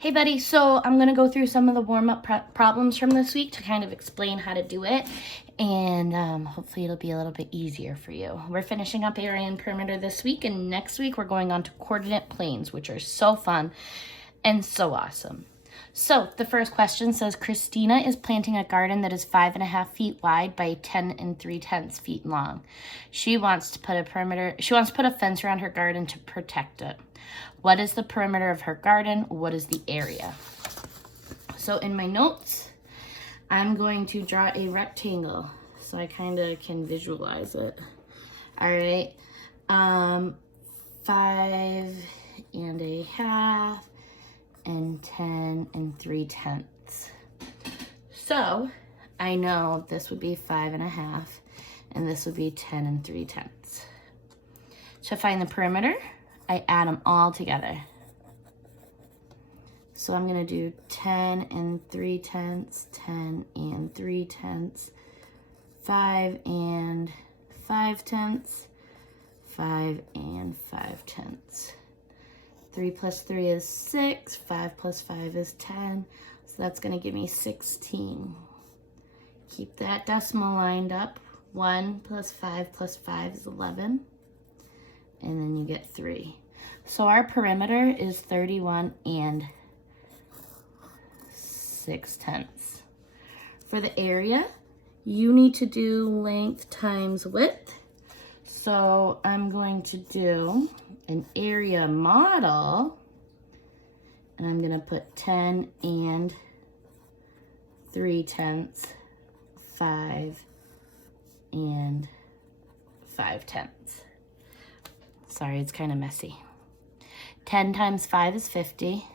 Hey buddy, so I'm gonna go through some of the warm-up problems from this week to kind of explain how to do it, and hopefully it'll be a little bit easier for you. We're finishing up area and perimeter this week, and next week we're going on to coordinate planes, which are so fun and so awesome. So the first question says, Christina is planting a garden that is 5.5 feet wide by 10 3/10 feet long. She wants to put a fence around her garden to protect it. What is the perimeter of her garden? What is the area? So in my notes, I'm going to draw a rectangle so I kind of can visualize it. All right, 5.5 and 10 3/10. So I know this would be 5.5 and this would be 10 3/10. To find the perimeter, I add them all together. So I'm gonna do 10 3/10, 10 3/10, 5 5/10, 5 5/10. 3 plus 3 is 6, 5 plus 5 is 10, so that's gonna give me 16. Keep that decimal lined up. 1 plus 5 plus 5 is 11, and then you get 3. So our perimeter is 31 6/10. For the area, you need to do length times width. So I'm going to do an area model, and I'm gonna put 10 3/10, 5 5/10. Sorry, it's kind of messy. 10 times 5 is 50.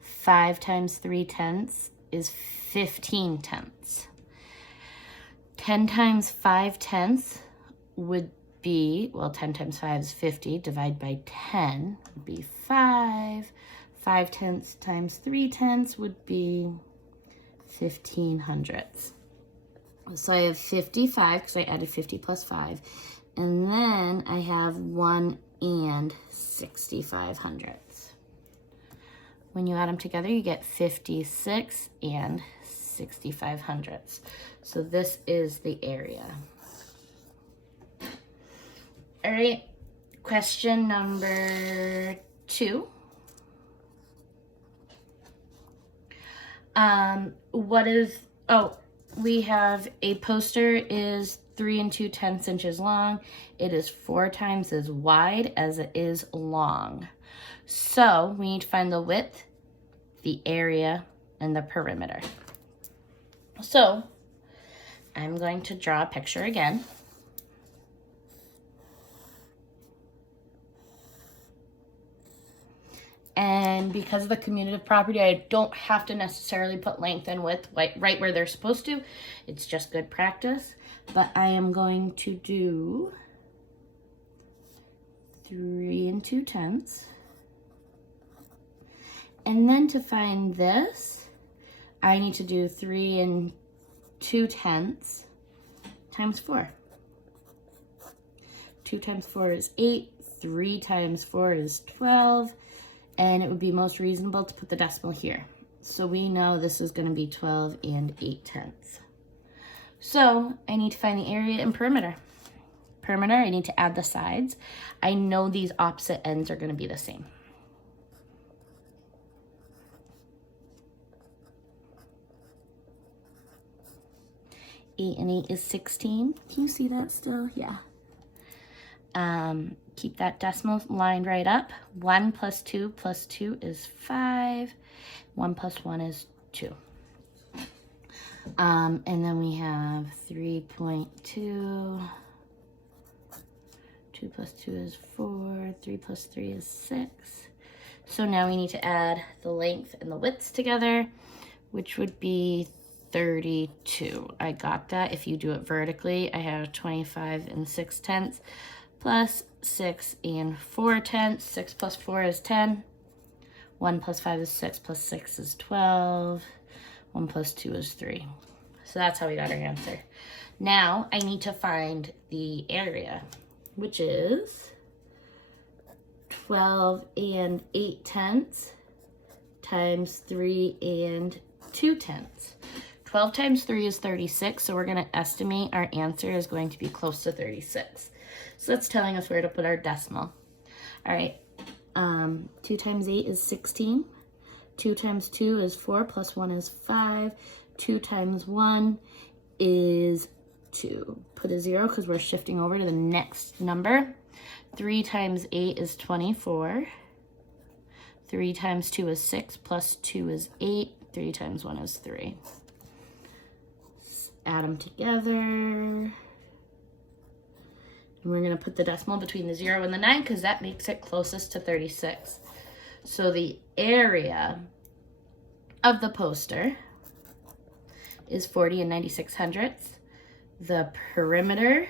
5 times 3/10 is 15/10. 10 times 5/10 would be, well, 10 times 5 is 50, divide by 10 would be 5. 5/10 times 3/10 would be 1500ths. So I have 55 because I added 50 plus 5. And then I have 1 6500ths. When you add them together, you get 56 6500ths. So this is the area. All right, question number 2. We have a poster is 3 2/10 inches long. It is 4 times as wide as it is long. So we need to find the width, the area, and the perimeter. So I'm going to draw a picture again. And because of the commutative property, I don't have to necessarily put length and width right where they're supposed to. It's just good practice. But I am going to do 3 2/10. And then to find this, I need to do 3 2/10 times 4. 2 times 4 is 8. 3 times 4 is 12. And it would be most reasonable to put the decimal here. So we know this is going to be 12 8/10. So I need to find the area and perimeter. Perimeter, I need to add the sides. I know these opposite ends are going to be the same. Eight and 8 is 16. Can you see that still? Yeah. Keep that decimal lined right up. 1 plus 2 plus 2 is 5. 1 plus 1 is 2. And then we have 3.2. 2 plus 2 is 4. 3 plus 3 is 6. So now we need to add the length and the widths together, which would be 32. I got that. If you do it vertically, I have 25 6/10 plus 6 4/10. 6 plus 4 is 10. 1 plus 5 is 6 plus 6 is 12. 1 plus 2 is 3. So that's how we got our answer. Now I need to find the area, which is 12 8/10 times 3 and 2/10. 12 times 3 is 36, so we're going to estimate our answer is going to be close to 36. So that's telling us where to put our decimal. All right, 2 times 8 is 16. 2 times 2 is 4, plus 1 is 5. 2 times 1 is 2. Put a 0 because we're shifting over to the next number. 3 times 8 is 24. 3 times 2 is 6, plus 2 is 8. 3 times 1 is 3. Let's add them together. And we're going to put the decimal between the 0 and the 9 because that makes it closest to 36. So the area of the poster is 40 and 96 hundredths. The perimeter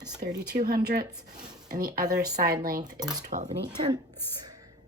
is 32 hundredths. And the other side length is 12 and 8/10.